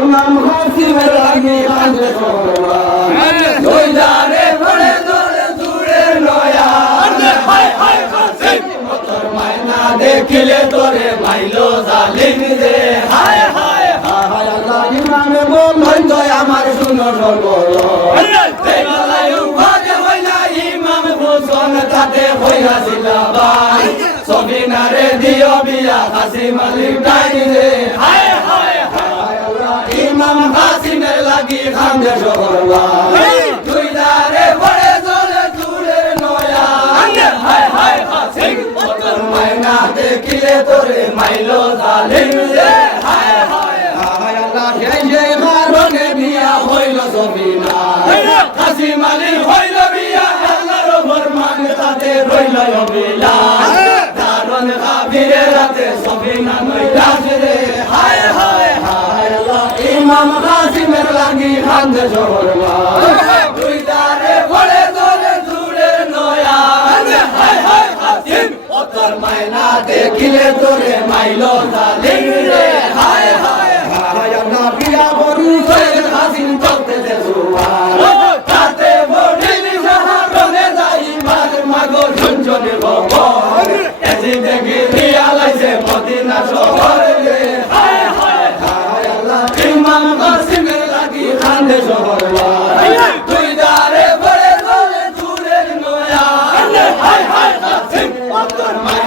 ইমাম হাসিমের লাগে কান্দে সরবা দুই দারে পড়ে দরে দূরে নয়া তোর মায়না দেখিলে তোরে মাইলো জালিম রে। আল্লাহ ইমামে বললেন তো আমার শুনো সর্বর। এই বেলায় উভাগে হইলা ইমাম হোসেন, তাতে হইয়া জিলাবাই সবিনারে দিও বিয়া হাসি মালিক ডাই লাগি খান্দে সরবা দুই দারে পড়ে জলে দূরে নয়া। হায় হায় হাসিম তোর মায়না দেখিলে তোরে মাইলো জালিম রে হায় হায় হায় আল্লাহ সেই সেই কারণে বিয়া হইল সবিনা হাসি মালিক হইল বিয়া আল্লাহর ফরমান তাতে রইল অবিলা কারণ কাফিরে রাতে সবিনা নইলাস খান্দে শহরবা দুই হায় হায় কাসিম ও তোর দেখিলে তোরে মাইলো জালিম রে।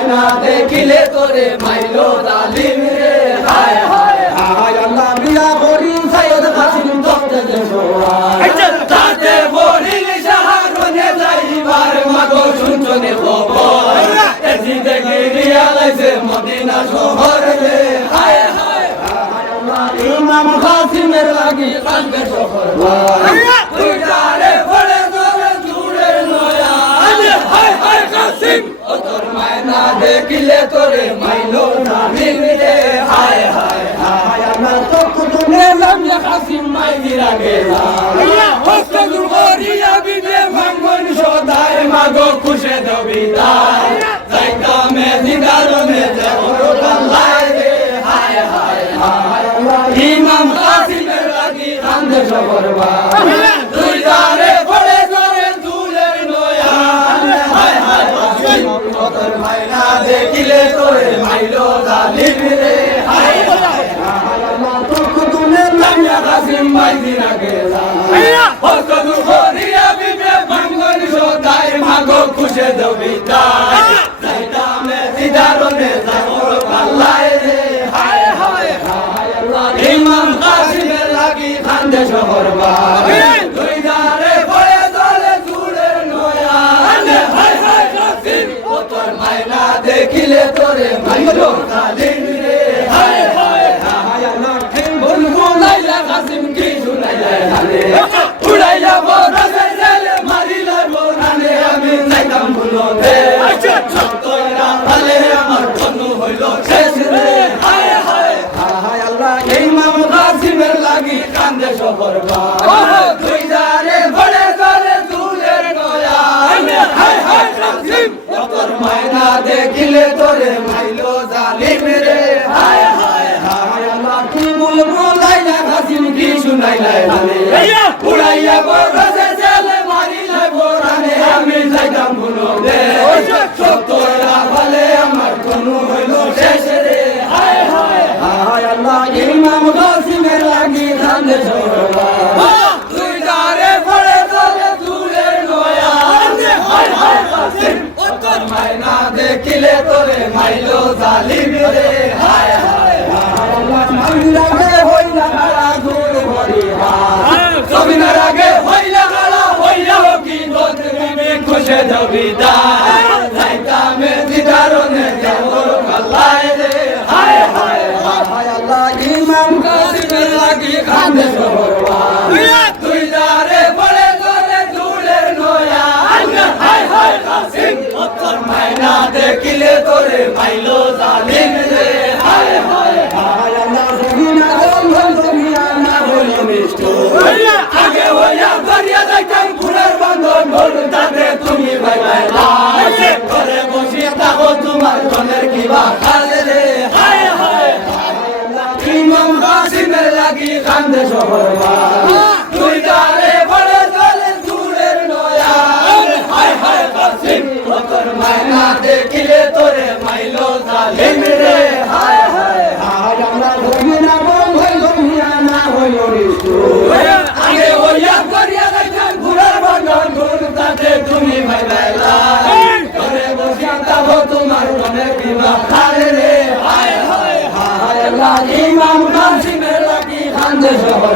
মায়না দেখিলে তোরে মাইলো জালিম রে। হায় হায় হায় আল্লাহ বিয়া করি সৈয়দ কাসিম চলতে দে তাতে বড়িলি সাহাবনে যাইবার মাগো ঝুনঝুনি খবর এজি দেখি রিয়ালাইছে মদিনা শহর রে। হায় হায় হায় আল্লাহ ইমাম কাসিমের লাগি কান্দে শহর তুই যারে পড়ে ধরে দূরের নয়া হায় হায় কাসিম ও তোর মায়না দেখিলে তোরে মাইলো না রে হায় হায় হায় আমরা তো কুতুনে লামিয়া কাসিম মাইদিরা গেলাম হস্তে দুর্গরিয়া বিদে ভাঙ্গন সদায় মাগো খুশে দবিদায় জায়গা মে দিদারনে জহরো কাল্লায় রে হায় হায় হায় ইমাম কাসিমের লাগি কান্দে সবরবা দুই দারে পড়ে ধরে দুলের নয়া হায় হায় কাসিম তোর মাইনা দেখিলে তোরে মাইলো জালিম রে হায় হায় হায় আল্লাহ তোর কুতুনে লামিয়া কাসিম মাইদিনা গেলাম হস্ত দুর্গরিয়া বিদে ভাঙ্গন সদায় মাগো খুশে দবিদায় জায়গা মে দিদারনে জহরো কাল্লায় রে হায় হায় হায় আল্লাহ ইমাম কাসিমের লাগি খান্দে শহরবা দুই দারে পড়ে দলে দূরের নয়া হায় হায় কাসিম ও তোর মায়না দেখিলে তোরে মাইলো জালিম রে হায় হায় হায় আল্লাহ বল বুলাইলা কাসিম কি শুনাইলা হালে উড়াইলা বরাসে জেলে মারিলা বোরানে আমি যাইতাম ভুলতে সত্যরা ভালে আমার বন্ধু হইল শেষ রে হায় হায় হায় আল্লাহ ইমাম কাসিমের লাগি কান্দে সবরবা তুই যারে বড়ে ধরে দুলের নয়া হায় হায় কাসিম তোর মায়না দেখিলে তোরে মাইলো জালিম রে। হায় হায় হায় আল্লাহ কি বলব লাইলা কি শুনাইলা উড়াইয়া দেখিলে তোরে মাইলো জালিম রে। হায় হায় হায়। আল্লাহ মাইলা গে হইলা গালা দূর ভরি জমিনের আগে হইলা গালা হইয়া কি বদরিমে খুশে দবিদা যাইতা মে দিদারনে জহর কাল্লায় রে। হায় হায় হায়। আল্লাহ ইমাম কাসিমের লাগি কান্দে সরবা তুই দারে পড়ে ধরে দূরের নয়া হায় হায় কাসিম মায়না দেখিলে তোরে মাইলো জালিম রে। ইমাম কাসিমের লাগি খান্দে শহর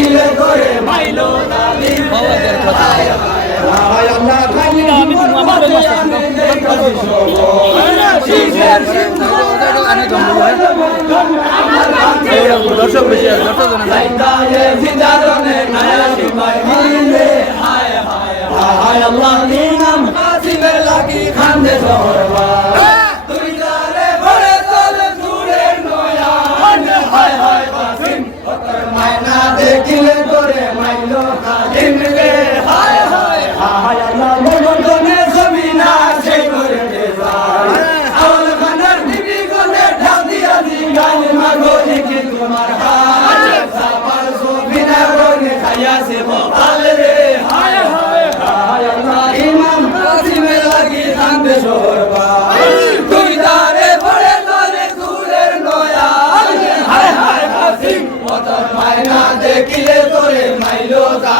দিলে করে মাইলো নালি আমাদের কথা। আমরা খালি না আমি তুমি আমার কথা দর্শক বেশি দর্শক জন হায় আল্লাহ। নিলাম কাসিবের লাগি খান্দে সরবা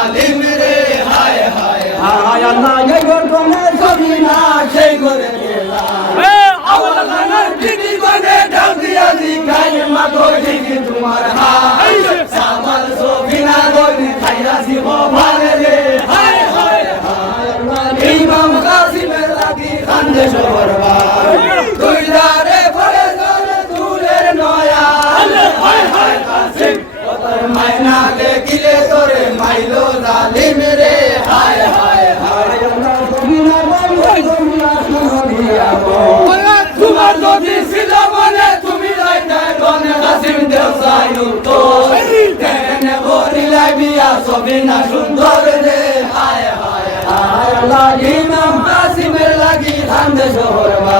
জালিম রে হায় হায় হায় আল্লাহ এই গঠনে সবই না সেই করে তোমার হায় সামাল সোফিনা গরি খাইরা জীব ভারে রে হায় ছবি না সুন্দর রে হায় হায় হায়। লাগি নাম কাশিমের লাগি ধান শহর বা